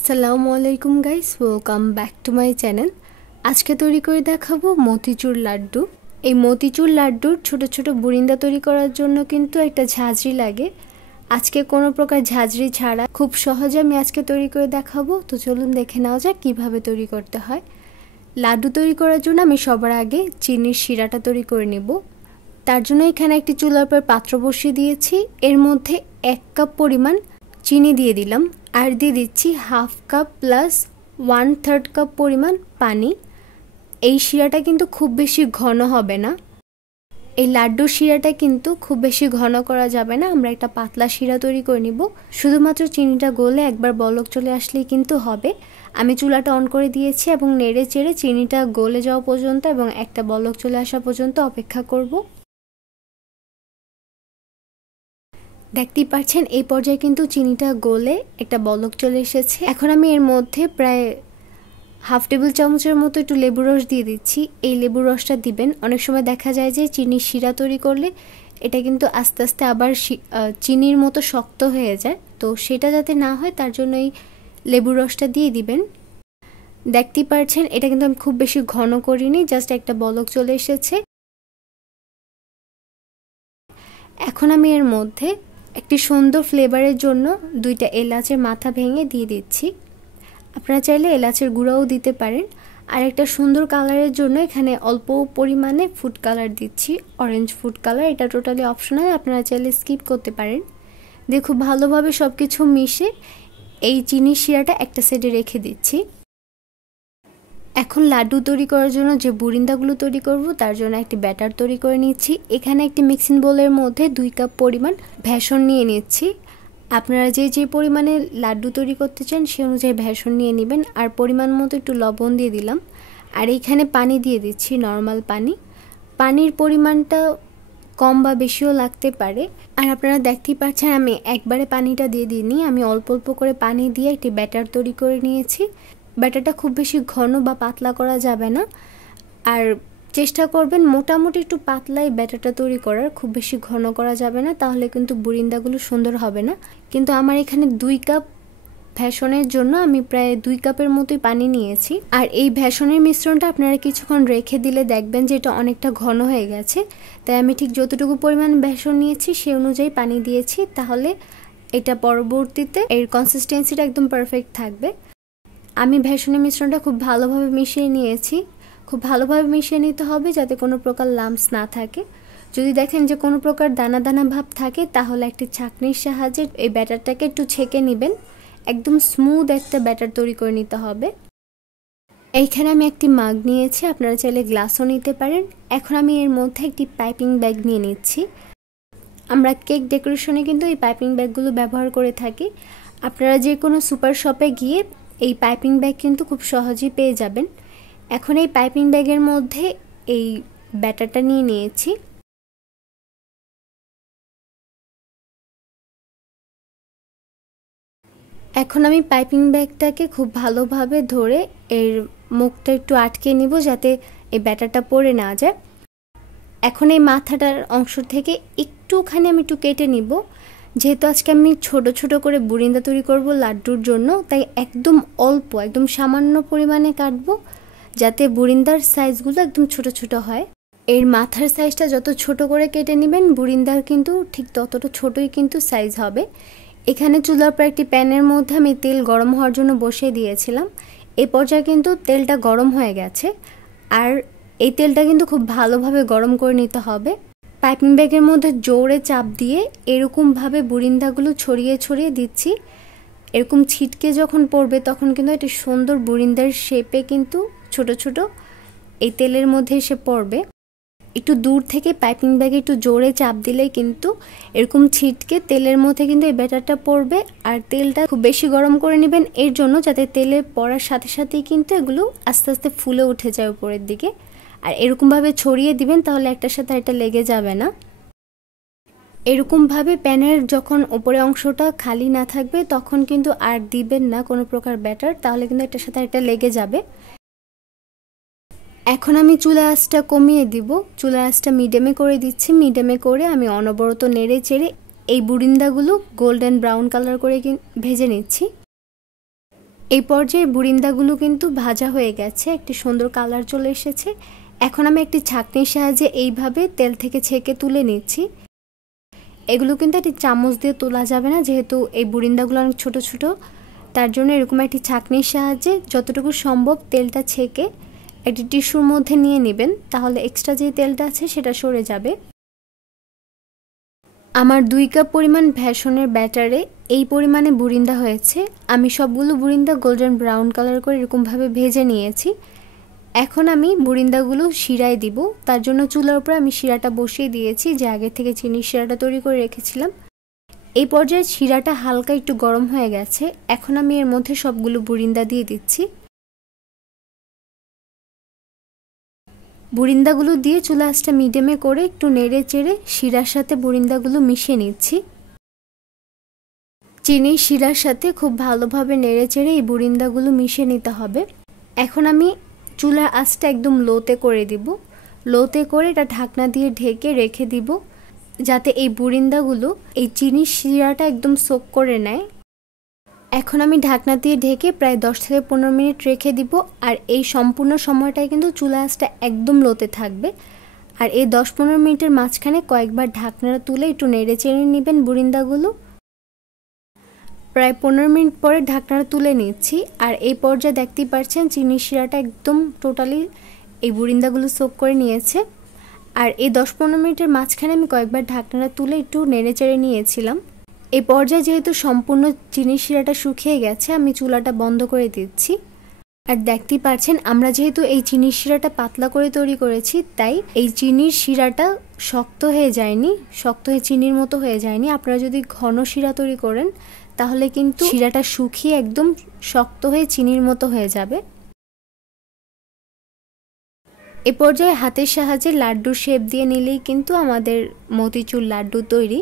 আসসালামু আলাইকুম guys, welcome back to my channel. আজকে তৈরি করে দেখাবো মতিচুর লাড্ডু। এই মতিচুর লাড্ডুর ছোট ছোট বুরিন্দা তৈরি করার জন্য কিন্তু একটা ঝাঁঝরি লাগে। আজকে কোনো প্রকার ঝাঁঝরি ছাড়া খুব সহজে আমি আজকে তৈরি করে দেখাবো। তো চলুন দেখে নেওয়া যাক কীভাবে তৈরি করতে হয়। লাড্ডু তৈরি করার জন্য আমি সবার আগে চিনির শিরাটা তৈরি করে নেব। তার জন্য এখানে একটি চুলার উপর পাত্র বসিয়ে দিয়েছি। এর মধ্যে 1 কাপ পরিমাণ চিনি দিয়ে দিলাম, আর দিয়ে দিচ্ছি হাফ কাপ প্লাস 1/3 কাপ পরিমাণ পানি। এই শিরাটা কিন্তু খুব বেশি ঘন হবে না। এই লাড্ডুর শিরাটা কিন্তু খুব বেশি ঘন করা যাবে না, আমরা একটা পাতলা শিরা তৈরি করে নিব। শুধুমাত্র চিনিটা গলে একবার বলক চলে আসলেই কিন্তু হবে। আমি চুলাটা অন করে দিয়েছি এবং নেড়ে চেড়ে চিনিটা গলে যাওয়া পর্যন্ত এবং একটা বলক চলে আসা পর্যন্ত অপেক্ষা করব। দেখতেই পাচ্ছেন এই পর্যায়ে কিন্তু চিনিটা গলে একটা বলক চলে এসেছে। এখন আমি এর মধ্যে প্রায় হাফ টেবিল চামচের মতো একটু লেবুর রস দিয়ে দিচ্ছি। এই লেবুর রসটা দিবেন, অনেক সময় দেখা যায় যে চিনির শিরা তৈরি করলে এটা কিন্তু আস্তে আস্তে আবার চিনির মতো শক্ত হয়ে যায়। তো সেটা যাতে না হয় তার জন্য এই লেবুর রসটা দিয়ে দিবেন। দেখতেই পাচ্ছেন এটা কিন্তু আমি খুব বেশি ঘন করিনি, জাস্ট একটা বলক চলে এসেছে। এখন আমি এর মধ্যে একটি সুন্দর ফ্লেভারের জন্য 2টা এলাচের মাথা ভেঙে দিয়ে দিচ্ছি। আপনারা চাইলে এলাচের গুঁড়াও দিতে পারেন। আর একটা সুন্দর কালারের জন্য এখানে অল্প পরিমাণে ফুড কালার দিচ্ছি, অরেঞ্জ ফুড কালার। এটা টোটালি অপশনাল, আপনারা চাইলে স্কিপ করতে পারেন। দিয়ে খুব ভালোভাবে সব কিছু মিশে এই চিনির শিরাটা একটা সাইডে রেখে দিচ্ছি। এখন লাড্ডু তৈরি করার জন্য যে বুরিন্দাগুলো তৈরি করব তার জন্য একটি ব্যাটার তৈরি করে নিচ্ছি। এখানে একটি মিক্সিং বোলের মধ্যে 2 কাপ পরিমাণ বেসন নিয়ে নিচ্ছি। আপনারা যে পরিমাণে লাড্ডু তৈরি করতে চান সেই অনুযায়ী বেসন নিয়ে নেবেন। আর পরিমাণ মতো একটু লবণ দিয়ে দিলাম। আর এইখানে পানি দিয়ে দিচ্ছি, নর্মাল পানি। পানির পরিমাণটা কম বা বেশিও লাগতে পারে। আর আপনারা দেখতেই পাচ্ছেন আমি একবারে পানিটা দিয়ে দিইনি, আমি অল্প অল্প করে পানি দিয়ে একটি ব্যাটার তৈরি করে নিয়েছি। ব্যাটারটা খুব বেশি ঘন বা পাতলা করা যাবে না, আর চেষ্টা করবেন মোটামুটি একটু পাতলাই ব্যাটারটা তৈরি করার, খুব বেশি ঘন করা যাবে না, তাহলে কিন্তু বুরিন্দাগুলো সুন্দর হবে না। কিন্তু আমার এখানে 2 কাপ বেসনের জন্য আমি প্রায় 2 কাপের মতোই পানি নিয়েছি। আর এই বেসনের মিশ্রণটা আপনারা কিছুক্ষণ রেখে দিলে দেখবেন যে এটা অনেকটা ঘন হয়ে গেছে। তাই আমি ঠিক যতটুকু পরিমাণ বেসন নিয়েছি সেই অনুযায়ী পানি দিয়েছি, তাহলে এটা পরবর্তীতে এর কনসিস্টেন্সিটা একদম পারফেক্ট থাকবে। আমি বেসনের মিশ্রণটা খুব ভালোভাবে মিশিয়ে নিয়েছি। খুব ভালোভাবে মিশিয়ে নিতে হবে যাতে কোনো প্রকার লাম্পস না থাকে। যদি দেখেন যে কোনো প্রকার দানা দানা ভাব থাকে তাহলে একটি ছাঁকনির সাহায্যে এই ব্যাটারটাকে একটু ছেঁকে নেবেন। একদম স্মুথ একটা ব্যাটার তৈরি করে নিতে হবে। এইখানে আমি একটি মাগ নিয়েছি, আপনারা চাইলে গ্লাসও নিতে পারেন। এখন আমি এর মধ্যে একটি পাইপিং ব্যাগ নিয়ে নিচ্ছি। আমরা কেক ডেকোরেশনে কিন্তু এই পাইপিং ব্যাগগুলো ব্যবহার করে থাকি। আপনারা যে কোনো সুপার শপে গিয়ে এই পাইপিং ব্যাগ কিন্তু খুব সহজেই পেয়ে যাবেন। এখন এই পাইপিং ব্যাগের মধ্যে এই ব্যাটারটা নিয়ে নিয়েছি। এখন আমি পাইপিং ব্যাগটাকে খুব ভালোভাবে ধরে এর মুখটা একটু আটকে নিব যাতে এই ব্যাটারটা পড়ে না যায়। এখন এই মাথাটার অংশ থেকে একটুখানি আমি একটু কেটে নিব। যেহেতু আজকে আমি ছোট ছোট করে বুরিন্দা তৈরি করব লাড্ডুর জন্য, তাই একদম অল্প, একদম সামান্য পরিমাণে কাটবো যাতে বুরিন্দার সাইজগুলো একদম ছোট ছোট হয়। এর মাথার সাইজটা যত ছোট করে কেটে নেবেন বুরিন্দার কিন্তু ঠিক ততটা ছোটই কিন্তু সাইজ হবে। এখানে চুলার পর একটি প্যানের মধ্যে আমি তেল গরম হওয়ার জন্য বসিয়ে দিয়েছিলাম। এই পর্যায়ে কিন্তু তেলটা গরম হয়ে গেছে, আর এই তেলটা কিন্তু খুব ভালোভাবে গরম করে নিতে হবে। পাইপিং ব্যাগের মধ্যে জোরে চাপ দিয়ে এরকমভাবে বুরিন্দাগুলো ছড়িয়ে ছড়িয়ে দিচ্ছি। এরকম ছিটকে যখন পড়বে তখন কিন্তু একটা সুন্দর বুরিন্দার শেপে কিন্তু ছোট ছোট এই তেলের মধ্যে এসে পড়বে। একটু দূর থেকে পাইপিং ব্যাগে একটু জোরে চাপ দিলেই কিন্তু এরকম ছিটকে তেলের মধ্যে কিন্তু এই ব্যাটারটা পড়বে। আর তেলটা খুব বেশি গরম করে নেবেন এর জন্য, যাতে তেলে পড়ার সাথে সাথেই কিন্তু এগুলো আস্তে আস্তে ফুলে উঠে যায় উপরের দিকে। আর এরকমভাবে ছড়িয়ে দিবেন, তাহলে একটার সাথে একটা লেগে যাবে না। এরকমভাবে প্যানের যখন উপরে অংশটা খালি না থাকবে তখন কিন্তু আর দিবেন না কোনো প্রকার ব্যাটার, তাহলে কিন্তু একটার সাথে একটা লেগে যাবে। এখন আমি চুলা আঁচটা কমিয়ে দিব, চুলা আঁচটা মিডিয়ামে করে দিচ্ছি। মিডিয়ামে করে আমি অনবরত নেড়ে চেড়ে এই বুরিন্দাগুলো গোল্ডেন ব্রাউন কালার করে ভেজে নিচ্ছি। এই পর্যায়ে বুরিন্দাগুলো কিন্তু ভাজা হয়ে গেছে, একটি সুন্দর কালার চলে এসেছে। এখন আমি একটি ছাঁকনির সাহায্যে এইভাবে তেল থেকে ছেঁকে তুলে নিচ্ছি। এগুলো কিন্তু একটি চামচ দিয়ে তোলা যাবে না, যেহেতু এই বুরিন্দাগুলো অনেক ছোট ছোট, তার জন্য এরকম একটি ছাঁকনির সাহায্যে যতটুকু সম্ভব তেলটা ছেঁকে একটি টিস্যুর মধ্যে নিয়ে নেবেন, তাহলে এক্সট্রা যে তেলটা আছে সেটা সরে যাবে। আমার 2 কাপ পরিমাণ ভেষনের ব্যাটারে এই পরিমাণে বুরিন্দা হয়েছে। আমি সবগুলো বুরিন্দা গোল্ডেন ব্রাউন কালার করে এরকমভাবে ভেজে নিয়েছি। এখন আমি বুরিন্দাগুলো শিরায় দিব, তার জন্য চুলার উপর আমি শিরাটা বসিয়ে দিয়েছি, যে আগে থেকে চিনির শিরাটা তৈরি করে রেখেছিলাম। এই পর্যায়ে শিরাটা হালকা একটু গরম হয়ে গেছে। এখন আমি এর মধ্যে সবগুলো বুরিন্দা দিয়ে দিচ্ছি। বুরিন্দাগুলো দিয়ে চুলা আঁচটা মিডিয়ামে করে একটু নেড়ে চেড়ে শিরার সাথে বুরিন্দাগুলো মিশিয়ে নিচ্ছি। চিনির শিরার সাথে খুব ভালোভাবে নেড়ে চেড়ে এই বুরিন্দাগুলো মিশিয়ে নিতে হবে। এখন আমি চুলার আঁচটা একদম লোতে করে দিব। লোতে করে এটা ঢাকনা দিয়ে ঢেকে রেখে দিব, যাতে এই বুরিন্দাগুলো এই চিনির শিরাটা একদম সোক করে নেয়। এখন আমি ঢাকনা দিয়ে ঢেকে প্রায় 10 থেকে 15 মিনিট রেখে দিব। আর এই সম্পূর্ণ সময়টায় কিন্তু চুলা আঁচটা একদম লোতে থাকবে। আর এই 10-15 মিনিটের মাঝখানে কয়েকবার ঢাকনাটা তুলে একটু নেড়ে চেড়ে নেবেন বুরিন্দাগুলো। প্রায় 15 মিনিট পরে ঢাকনাটা তুলে নিচ্ছি। আর এই পর্যায়ে দেখতেই পাচ্ছেন চিনির শিরাটা একদম টোটালি এই বুরিন্দাগুলো সোক করে নিয়েছে। আর এই 10-15 মিনিটের মাঝখানে আমি কয়েকবার ঢাকনাটা তুলে একটু নেড়ে চেড়ে নিয়েছিলাম। এই পর্যায়ে যেহেতু সম্পূর্ণ চিনির শিরাটা শুকিয়ে গেছে, আমি চুলাটা বন্ধ করে দিচ্ছি। আর দেখতেই পাচ্ছেন আমরা যেহেতু এই চিনির শিরাটা পাতলা করে তৈরি করেছি, তাই এই চিনির শিরাটা শক্ত হয়ে যায়নি, শক্ত হয়ে চিনির মতো হয়ে যায়নি। আপনারা যদি ঘন শিরা তৈরি করেন তাহলে কিন্তু শিরাটা শুকিয়ে একদম শক্ত হয়ে চিনির মতো হয়ে যাবে। এ পর্যায়ে হাতের সাহায্যে লাড্ডুর শেপ দিয়ে নিলেই কিন্তু আমাদের মতিচুর লাড্ডু তৈরি।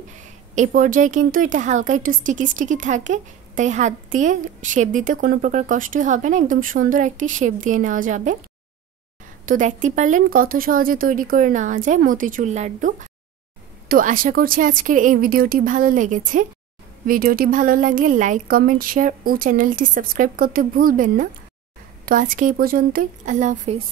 এ পর্যায়ে কিন্তু এটা হালকা একটু স্টিকি স্টিকি থাকে, তাই হাত দিয়ে শেপ দিতে কোনো প্রকার কষ্টই হবে না, একদম সুন্দর একটি শেপ দিয়ে নেওয়া যাবে। তো দেখতেই পারলেন কত সহজে তৈরি করে নেওয়া যায় মতিচুর লাড্ডু। তো আশা করছি আজকের এই ভিডিওটি ভালো লেগেছে। ভিডিওটি ভালো লাগলে লাইক, কমেন্ট, শেয়ার ও চ্যানেলটি সাবস্ক্রাইব করতে ভুলবেন না। তো আজকে এই পর্যন্তই। আল্লাহ হাফিজ।